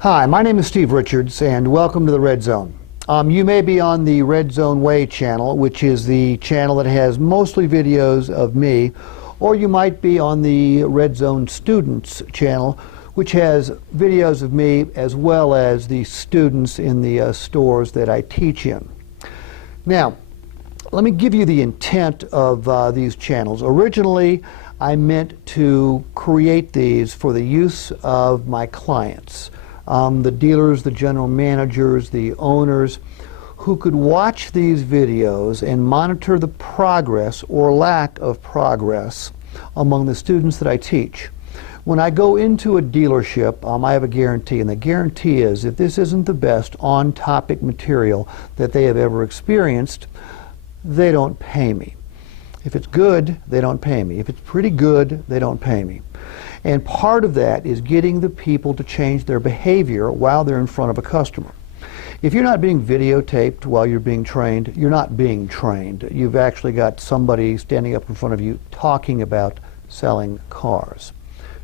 Hi, my name is Steve Richards, and welcome to the Red Zone. You may be on the RedZone Way channel, which is the channel that has mostly videos of me, or you might be on the RedZone Students channel, which has videos of me as well as the students in the stores that I teach in. Now, let me give you the intent of these channels. Originally, I meant to create these for the use of my clients. The dealers, the general managers, the owners, who could watch these videos and monitor the progress or lack of progress among the students that I teach. When I go into a dealership, I have a guarantee, and the guarantee is if this isn't the best on-topic material that they have ever experienced, they don't pay me. If it's good, they don't pay me. If it's pretty good, they don't pay me. And part of that is getting the people to change their behavior while they're in front of a customer. If you're not being videotaped while you're being trained, you're not being trained. You've actually got somebody standing up in front of you talking about selling cars.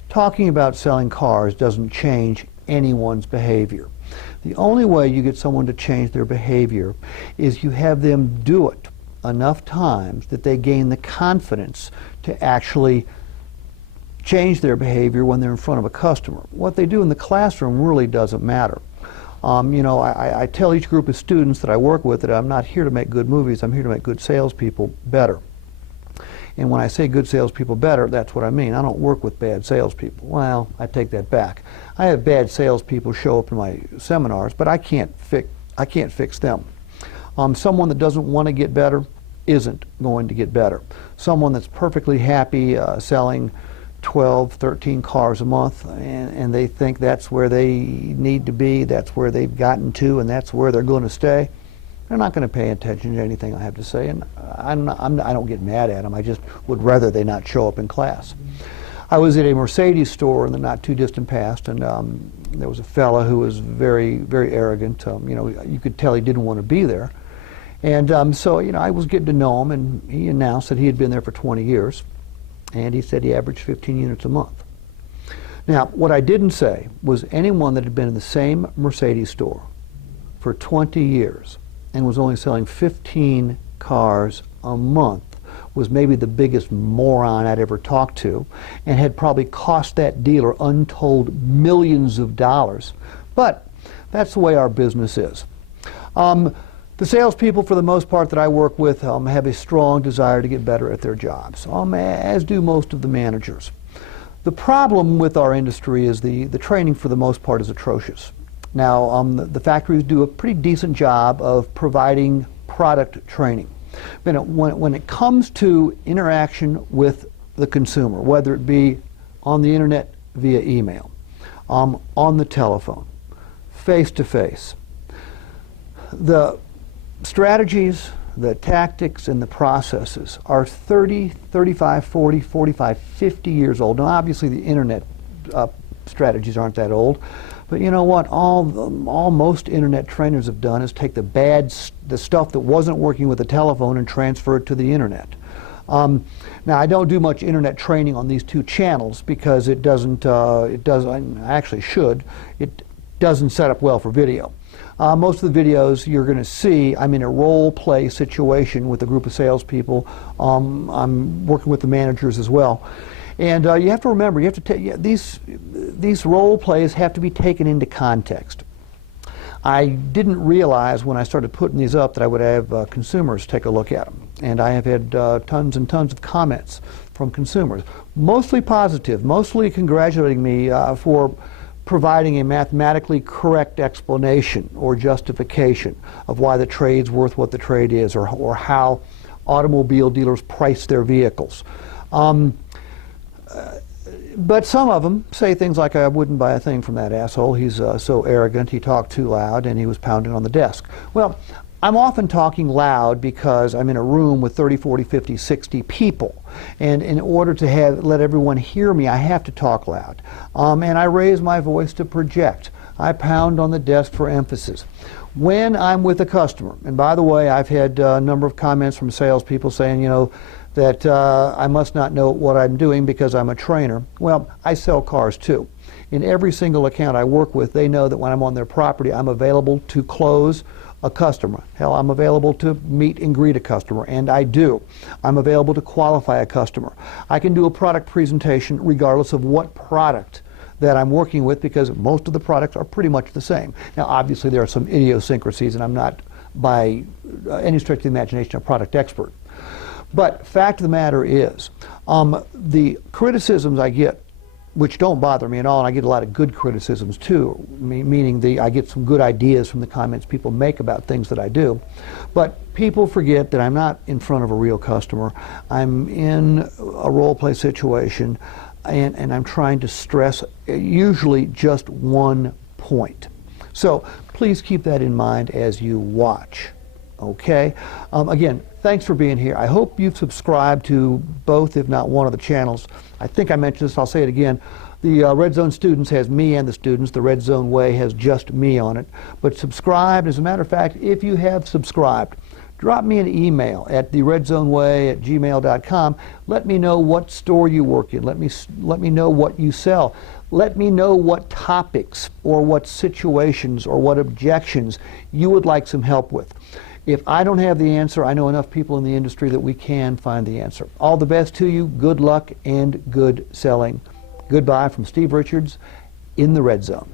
Talking about selling cars doesn't change anyone's behavior. The only way you get someone to change their behavior is you have them do it enough times that they gain the confidence to actually change their behavior when they're in front of a customer. What they do in the classroom really doesn't matter. I tell each group of students that I work with that I'm not here to make good movies, I'm here to make good salespeople better. And when I say good salespeople better, that's what I mean. I don't work with bad salespeople. Well, I take that back. I have bad salespeople show up in my seminars, but I can't fix them. Someone that doesn't want to get better isn't going to get better. Someone that's perfectly happy selling 12, 13 cars a month, and they think that's where they need to be, that's where they've gotten to, and that's where they're going to stay, they're not going to pay attention to anything I have to say, and I don't get mad at them. I just would rather they not show up in class. I was at a Mercedes store in the not too distant past, and there was a fella who was very, very arrogant. You could tell he didn't want to be there. And so I was getting to know him, and he announced that he had been there for 20 years. And he said he averaged 15 units a month. Now, what I didn't say was anyone that had been in the same Mercedes store for 20 years and was only selling 15 cars a month was maybe the biggest moron I'd ever talked to, and had probably cost that dealer untold millions of dollars. But that's the way our business is. The salespeople, for the most part, that I work with have a strong desire to get better at their jobs, as do most of the managers. The problem with our industry is the training, for the most part, is atrocious. Now, the factories do a pretty decent job of providing product training. But when it comes to interaction with the consumer, whether it be on the internet via email, on the telephone, face-to-face, the strategies, the tactics, and the processes are 30, 35, 40, 45, 50 years old. Now, obviously, the internet strategies aren't that old, but you know what? All most internet trainers have done is take the stuff that wasn't working with the telephone and transfer it to the internet. Now, I don't do much internet training on these two channels because it doesn't. I actually should. It doesn't set up well for video. Most of the videos you're going to see, I'm in a role-play situation with a group of salespeople. I'm working with the managers as well. And you have to remember, you have to these role plays have to be taken into context. I didn't realize when I started putting these up that I would have consumers take a look at them. And I have had tons and tons of comments from consumers, mostly positive, mostly congratulating me for providing a mathematically correct explanation or justification of why the trade's worth what the trade is, or how automobile dealers price their vehicles. But some of them say things like, I wouldn't buy a thing from that asshole. He's so arrogant, he talked too loud, and he was pounding on the desk. Well, I'm often talking loud because I'm in a room with 30, 40, 50, 60 people. And in order to let everyone hear me, I have to talk loud. And I raise my voice to project. I pound on the desk for emphasis. When I'm with a customer, and by the way, I've had a number of comments from salespeople saying, that I must not know what I'm doing because I'm a trainer. Well, I sell cars too. In every single account I work with, they know that when I'm on their property, I'm available to close a customer. Hell, I'm available to meet and greet a customer, and I do. I'm available to qualify a customer. I can do a product presentation regardless of what product that I'm working with, because most of the products are pretty much the same. Now, obviously, there are some idiosyncrasies, and I'm not, by any stretch of the imagination, a product expert. But fact of the matter is, the criticisms I get, which don't bother me at all, and I get a lot of good criticisms too, meaning I get some good ideas from the comments people make about things that I do. But people forget that I'm not in front of a real customer. I'm in a role play situation, and I'm trying to stress usually just one point. So please keep that in mind as you watch. Okay? Again, thanks for being here. I hope you've subscribed to both, if not one of the channels. I think I mentioned this, I'll say it again. The RedZone Students has me and the students. The RedZone Way has just me on it. But subscribe. As a matter of fact, if you have subscribed, drop me an email at theredzoneway@gmail.com. Let me know what store you work in. Let me know what you sell. Let me know what topics or what situations or what objections you would like some help with. If I don't have the answer, I know enough people in the industry that we can find the answer. All the best to you, good luck, and good selling. Goodbye from Steve Richards in the Red Zone.